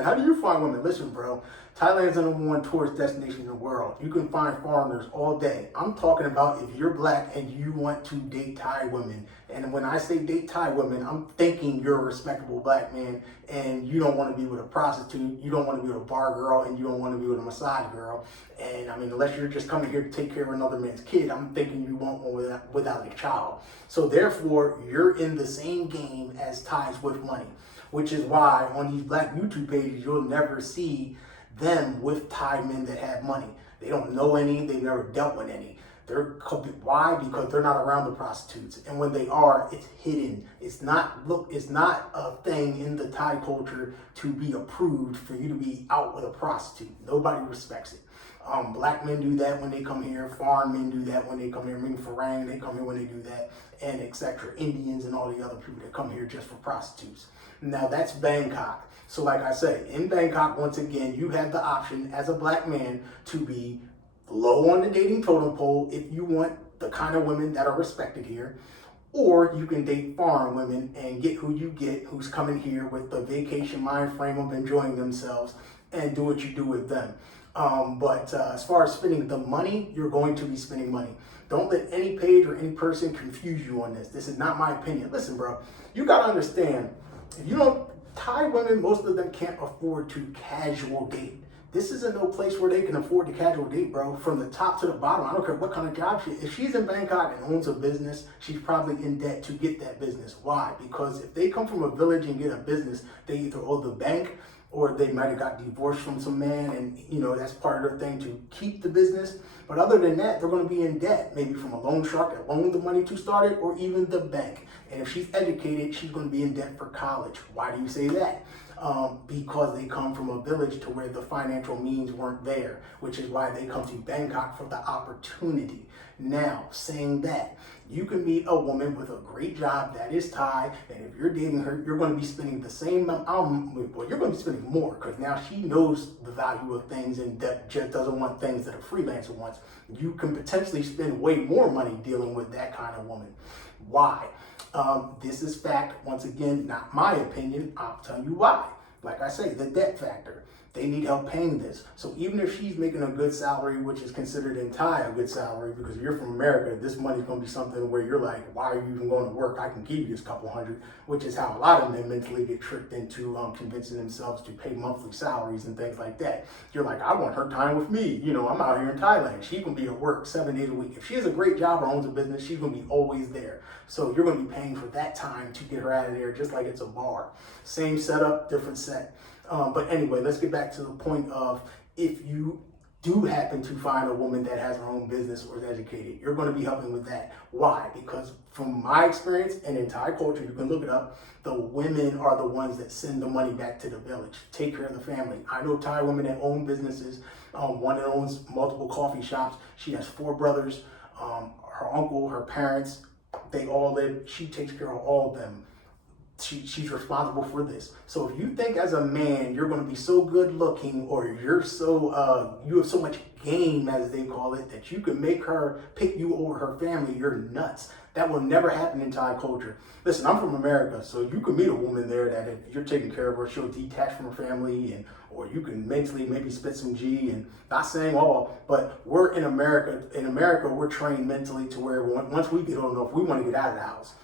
Thailand. How do you find women? Listen, bro, Thailand's the #1 tourist destination in the world. You can find foreigners all day. I'm talking about if you're black and you want to date Thai women. And when I say date Thai women, I'm thinking you're a respectable black man and you don't want to be with a prostitute, you don't want to be with a bar girl, and you don't want to be with a massage girl. And I mean, unless you're just coming here to take care of another man's kid, I'm thinking you want one without a child. So therefore, you're in the same game as Thais with money, which is why on these black YouTube pages, you'll never see them with Thai men that have money. They don't know any, they've never dealt with any. Why? Because they're not around the prostitutes. And when they are, it's hidden. It's not a thing in the Thai culture to be approved for you to be out with a prostitute. Nobody respects it. Black men do that when they come here. Foreign men do that when they come here. I mean, Farang, they come here when they do that, and etc. Indians and all the other people that come here just for prostitutes. Now that's Bangkok. So like I say, in Bangkok, once again, you have the option as a black man to be low on the dating totem pole if you want the kind of women that are respected here, or you can date foreign women and get who you get, who's coming here with the vacation mind frame of enjoying themselves, and do what you do with them. But as far as spending the money, you're going to be spending money. Don't let any page or any person confuse you on this. This is not my opinion. Listen, bro, you got to understand, if you don't, Thai women, most of them can't afford to casual date. This isn't no place where they can afford to casual date, bro. From the top to the bottom, I don't care what kind of job she is. If she's in Bangkok and owns a business, she's probably in debt to get that business. Why? Because if they come from a village and get a business, they either owe the bank or they might have got divorced from some man, and that's part of their thing to keep the business. But other than that, they're going to be in debt, maybe from a loan shark that loaned the money to start it, or even the bank. And if she's educated, she's going to be in debt for college. Why do you say that? Because they come from a village to where the financial means weren't there, which is why they come to Bangkok for the opportunity. Now, saying that, you can meet a woman with a great job that is Thai, and if you're dating her, you're going to be spending the same amount, you're going to be spending more, because now she knows the value of things and just doesn't want things that a freelancer wants. You can potentially spend way more money dealing with that kind of woman. Why? This is fact. Once again, not my opinion. I'll tell you why. Like I say, the debt factor. They need help paying this. So even if she's making a good salary, which is considered in Thai a good salary, because if you're from America, this money's going to be something where you're like, why are you even going to work? I can give you this couple hundred, which is how a lot of men mentally get tricked into convincing themselves to pay monthly salaries and things like that. You're like, I want her time with me. I'm out here in Thailand. She's going to be at work 7 days a week. If she has a great job or owns a business, she's going to be always there. So you're going to be paying for that time to get her out of there, just like it's a bar. Same setup, different set. But anyway, let's get back to the point of, if you do happen to find a woman that has her own business or is educated, you're going to be helping with that. Why? Because from my experience and in Thai culture, you can look it up, the women are the ones that send the money back to the village, take care of the family. I know Thai women that own businesses. One that owns multiple coffee shops. She has 4 brothers, her uncle, her parents, they all live, she takes care of all of them. She's responsible for this. So if you think as a man you're going to be so good looking, or you're so you have so much game, as they call it, that you can make her pick you over her family, you're nuts. That will never happen in Thai culture. Listen, I'm from America, so you can meet a woman there that if you're taking care of her, she'll detach from her family, or you can mentally maybe spit some G, and not saying all, but we're in America. In America, we're trained mentally to where once we get old enough, we want to get out of the house.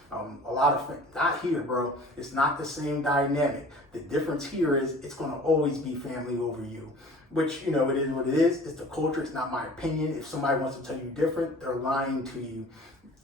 Not here, bro. It's not the same dynamic. The difference here is it's going to always be family over you. Which, it is what it is. It's the culture. It's not my opinion. If somebody wants to tell you different, they're lying to you.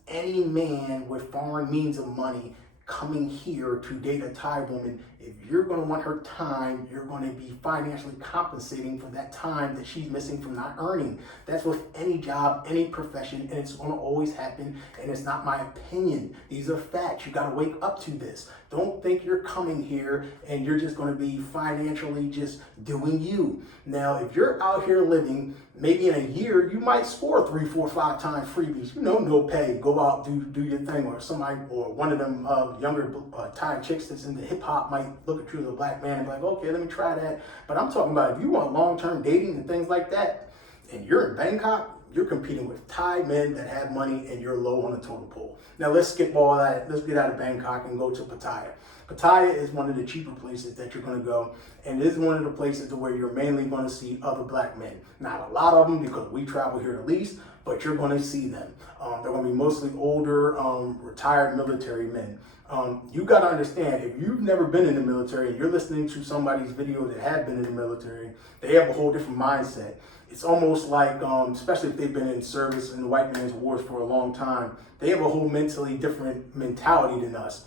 Any man with foreign means of money coming here to date a Thai woman, if you're going to want her time, you're going to be financially compensating for that time that she's missing from not earning. That's with any job, any profession, and it's going to always happen, and it's not my opinion. These are facts. You got to wake up to this. Don't think you're coming here and you're just going to be financially just doing you. Now, if you're out here living, maybe in a year, you might score 3, 4, 5 times freebies. No pay. Go out, do your thing. Or somebody, or one of them younger Thai chicks that's into hip hop might look at you as a black man and be like, okay, let me try that. But I'm talking about if you want long-term dating and things like that, and you're in Bangkok, You're competing with Thai men that have money and you're low on the totem pole. Now let's skip all that. Let's get out of Bangkok and go to Pattaya. Pattaya is one of the cheaper places that you're going to go, and it is one of the places to where you're mainly going to see other black men. Not a lot of them because we travel here the least, but you're going to see them. They're going to be mostly older, retired military men. You got to understand, if you've never been in the military and you're listening to somebody's video that have been in the military, they have a whole different mindset. It's almost like, especially if they've been in service in the white man's wars for a long time, they have a whole mentally different mentality than us.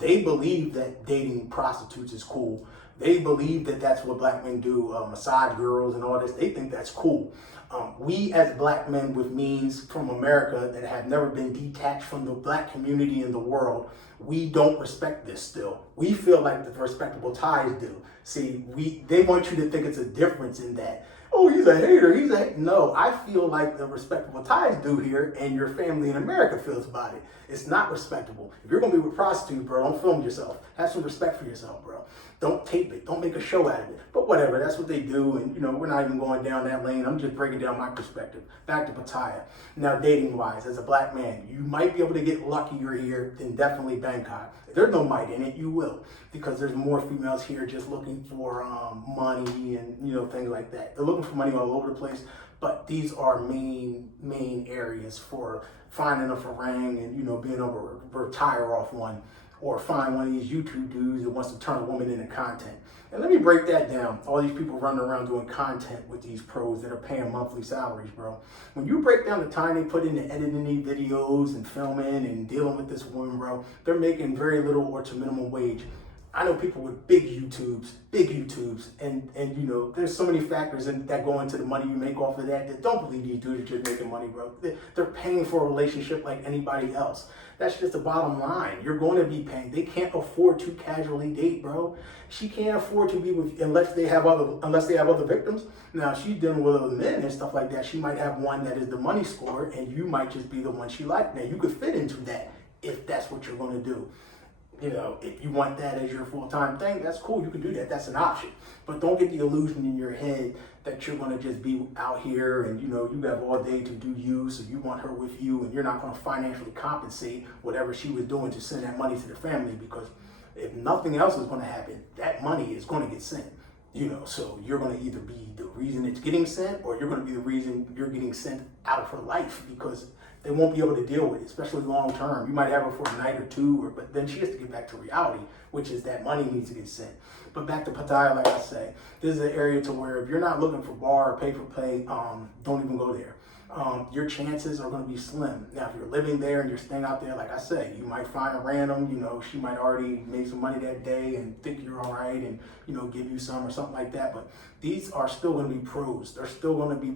They believe that dating prostitutes is cool. They believe that that's what black men do, massage girls and all this. They think that's cool. We as black men with means from America that have never been detached from the black community in the world, we don't respect this still. We feel like the respectable Thais do. See, they want you to think it's a difference in that. Oh, he's a hater. No, I feel like the respectable Thais do here, and your family in America feels about it. It's not respectable. If you're going to be with prostitutes, bro, don't film yourself. Have some respect for yourself, bro. Don't tape it. Don't make a show out of it. But whatever, that's what they do, and we're not even going down that lane. I'm just breaking down my perspective. Back to Pattaya. Now, dating-wise, as a black man, you might be able to get luckier here than definitely Bangkok. If there's no might in it, you will, because there's more females here just looking for money and things like that. They're looking for money all over the place, but these are main areas for finding a farang and being able to retire off one, or find one of these YouTube dudes that wants to turn a woman into content. And let me break that down. All these people running around doing content with these pros that are paying monthly salaries, bro. When you break down the time they put into editing these videos and filming and dealing with this woman, bro, they're making very little or to minimum wage. I know people with big YouTubes, and there's so many factors that go into the money you make off of that don't believe these dudes are just making money, bro. They're paying for a relationship like anybody else. That's just the bottom line. You're going to be paying. They can't afford to casually date, bro. She can't afford to be with unless they have other victims. Now, if she's dealing with other men and stuff like that, she might have one that is the money scorer, and you might just be the one she liked. Now, you could fit into that if that's what you're going to do. If you want that as your full-time thing, that's cool. You can do that. That's an option. But don't get the illusion in your head that you're going to just be out here and, you have all day to do you, so you want her with you, and you're not going to financially compensate whatever she was doing to send that money to the family, because if nothing else is going to happen, that money is going to get sent. So you're going to either be the reason it's getting sent, or you're going to be the reason you're getting sent out of her life, because they won't be able to deal with it, especially long term. You might have her for a night or two, but then she has to get back to reality, which is that money needs to get sent. But back to Pattaya, like I say, this is an area to where if you're not looking for bar or pay for play, don't even go there. Your chances are going to be slim. Now, if you're living there and you're staying out there, like I say, you might find a random, she might already make some money that day and think you're all right and, give you some or something like that. But these are still going to be pros. They're still going to be